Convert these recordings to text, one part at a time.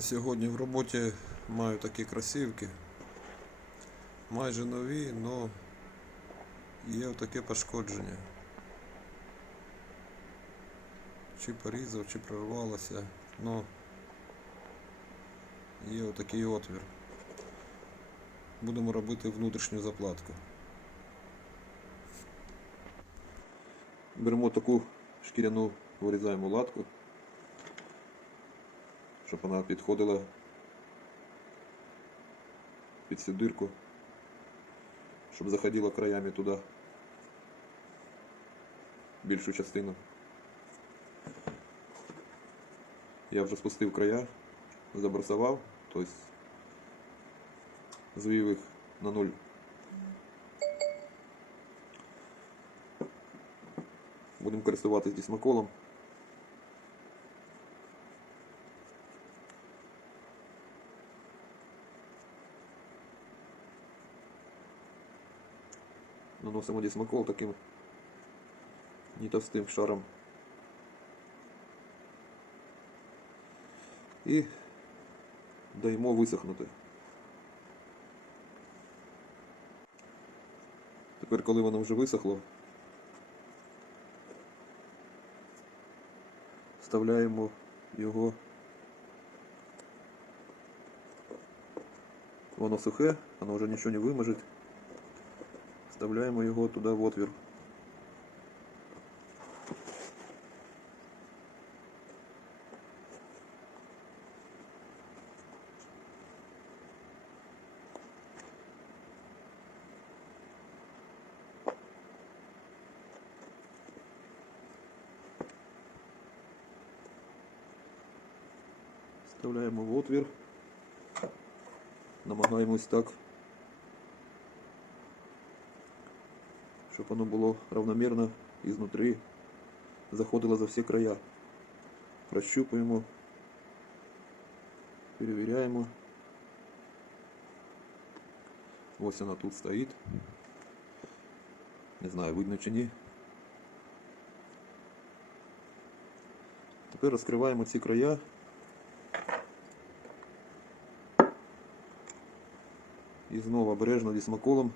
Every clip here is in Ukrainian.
Сьогодні в роботі маю такі кросівки. Майже нові, але є таке пошкодження. Чи порізав, чи прорвалося, але є отакий отвір. Будемо робити внутрішню заплатку. Беремо таку шкіряну, вирізаємо латку щоб вона підходила під цю дирку, щоб заходила краями туди більшу частину. Я вже спустив края, забросував, тобто звів їх на нуль. Будемо користуватись дісмаколом. Наносимо дісмакол таким не товстим шаром. І даємо висохнути. Тепер, коли воно вже висохло, вставляємо його. Воно сухе, воно вже нічого не вимажить. Вставляємо його туди в отвір. Вставляємо в отвір. Намагаємось так Щоб воно було равномірно ізнутрі, заходило за всі края. Прощупуємо, перевіряємо. Ось вона тут стоїть. Не знаю, видно чи ні. Тепер розкриваємо ці края. І знову обережно дісмаколом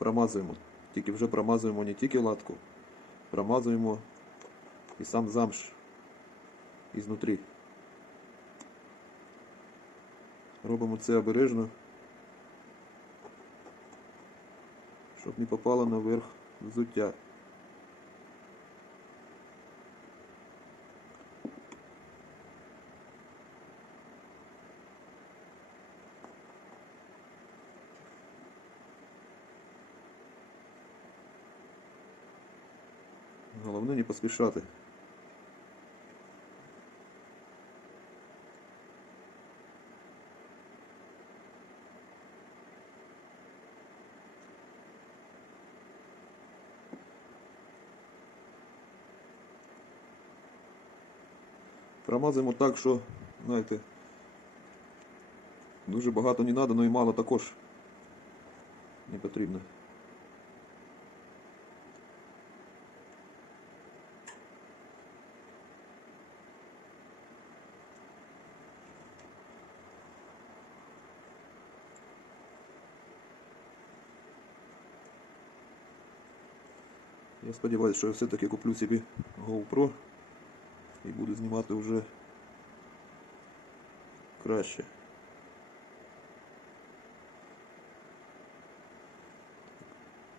промазуємо. Тільки вже промазуємо не тільки латку, промазуємо і сам замш ізнутрі. Робимо це обережно, щоб не попало наверх взуття. Головне не поспішати. Промазуємо так, що, знаєте, дуже багато не треба, але і мало також не потрібно. Я сподіваюся, що я все-таки куплю собі GoPro і буду знімати вже краще.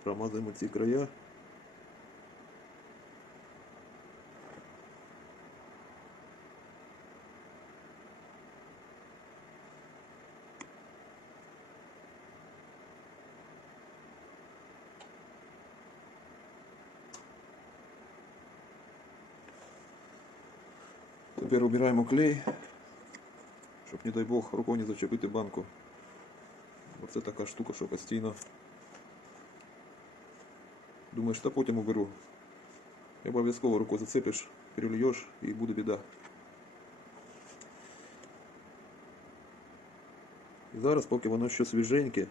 Промазуємо ці края. Тепер убираємо клей, щоб, не дай Бог, рукою не зачепити банку. Оце така штука, що постійно. Думаєш, та потім уберу. Обов'язково рукою зацепиш, перельєш і буде біда. І зараз, поки воно ще свіженьке,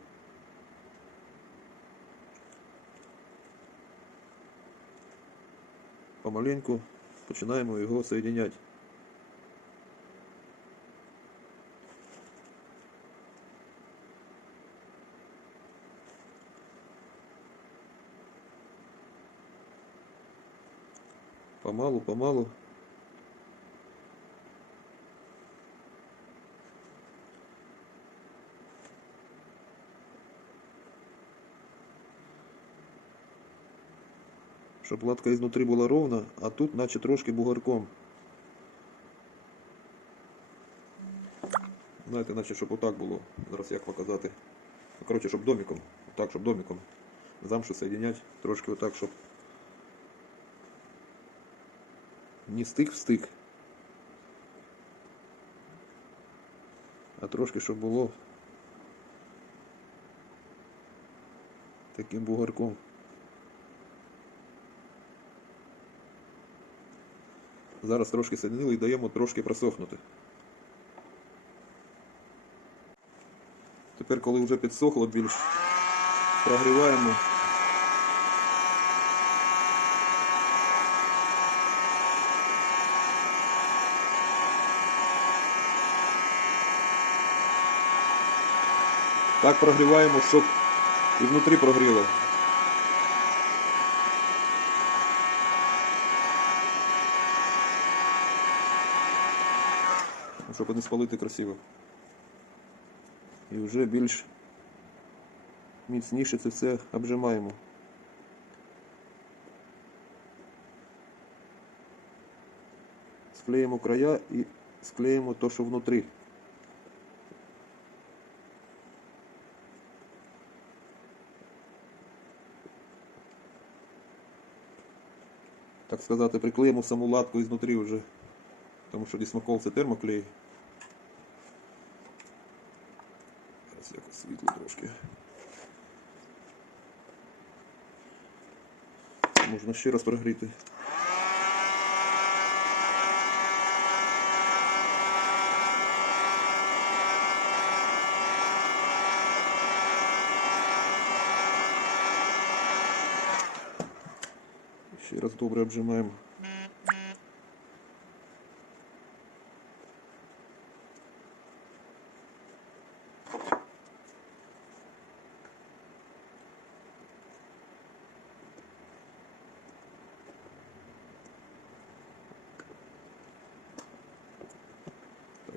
помаленьку починаємо його соєдиняти. Помалу, помалу. Щоб латка ізнутрі була ровна, а тут наче трошки бугорком. Знаєте, наче щоб отак було. Зараз як показати. Ну, Коротше, щоб домиком. Отак, щоб домиком. Замшу соєдинять. Трошки отак, щоб не стик в стик. А трошки, щоб було таким бугорком. Зараз трошки соединили і даємо трошки просохнути. Тепер, коли вже підсохло більш, прогріваємо. Так прогріваємо, щоб і внутрі прогріло. Ну, щоб не спалити красиво. І вже більш міцніше це все обжимаємо. Склеїмо края і склеїмо то, що внутрі. Так сказати, приклеїмо саму латку ізнутрі вже. Тому що дісмокол це термоклей. Зараз якось світло трошки. Можна ще раз прогріти. Ще раз добре обжимаємо.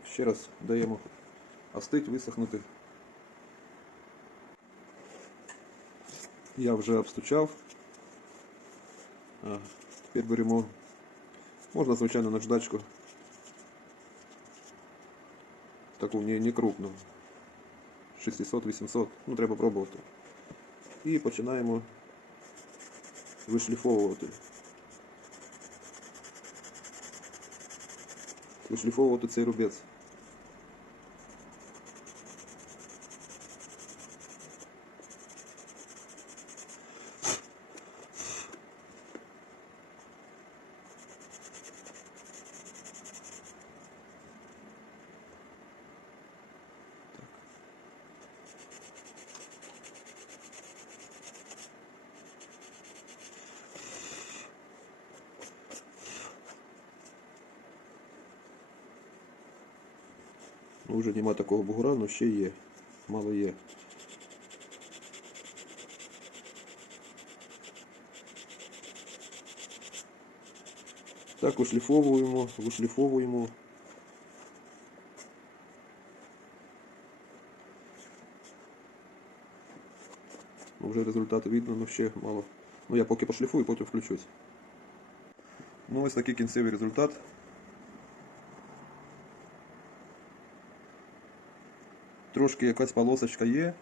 Ще раз даємо остить, висохнути. Я вже обстучав. А, тепер беремо, можна, звичайно, наждачку. Таку не, не крупну. 600-800, ну треба пробувати. І починаємо вишліфовувати. Вишліфовувати цей рубець. Ну, вже нема такого бугра, але ще є. Мало є. Так, вишліфовуємо, вишліфовуємо. Ну, вже результати видно, але ще мало. Ну я поки пошліфую, потім включусь. Ну ось такий кінцевий результат. Трошки якась полосочка є.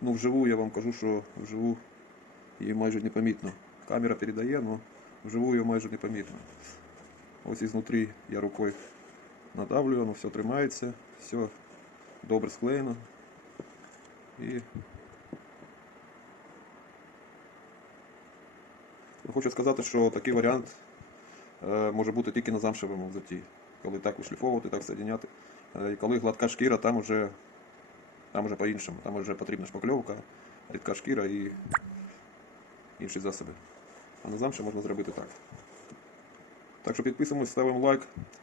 Ну, вживу я вам кажу, що вживу її майже непомітно. Камера передає, але вживу її майже непомітно. Ось ізнутрі я рукою надавлюю, воно все тримається, все добре склеєно. І Хочу сказати, що такий варіант е, може бути тільки на замшевому взутті. Коли так вишліфовувати, так соєдиняти. Е, І коли гладка шкіра, там вже, там вже по-іншому. Там вже потрібна шпакльовка, рідка шкіра і інші засоби. А на замше можна зробити так. Так що підписуємось, ставимо лайк,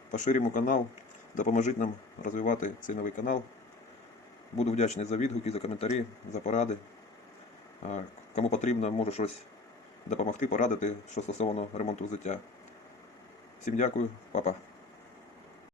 поширюємо канал, допоможіть нам розвивати цей новий канал. Буду вдячний за відгуки, за коментарі, за поради. Кому потрібно, можу щось допомогти, порадити, що стосовно ремонту взуття. Всім дякую, папа.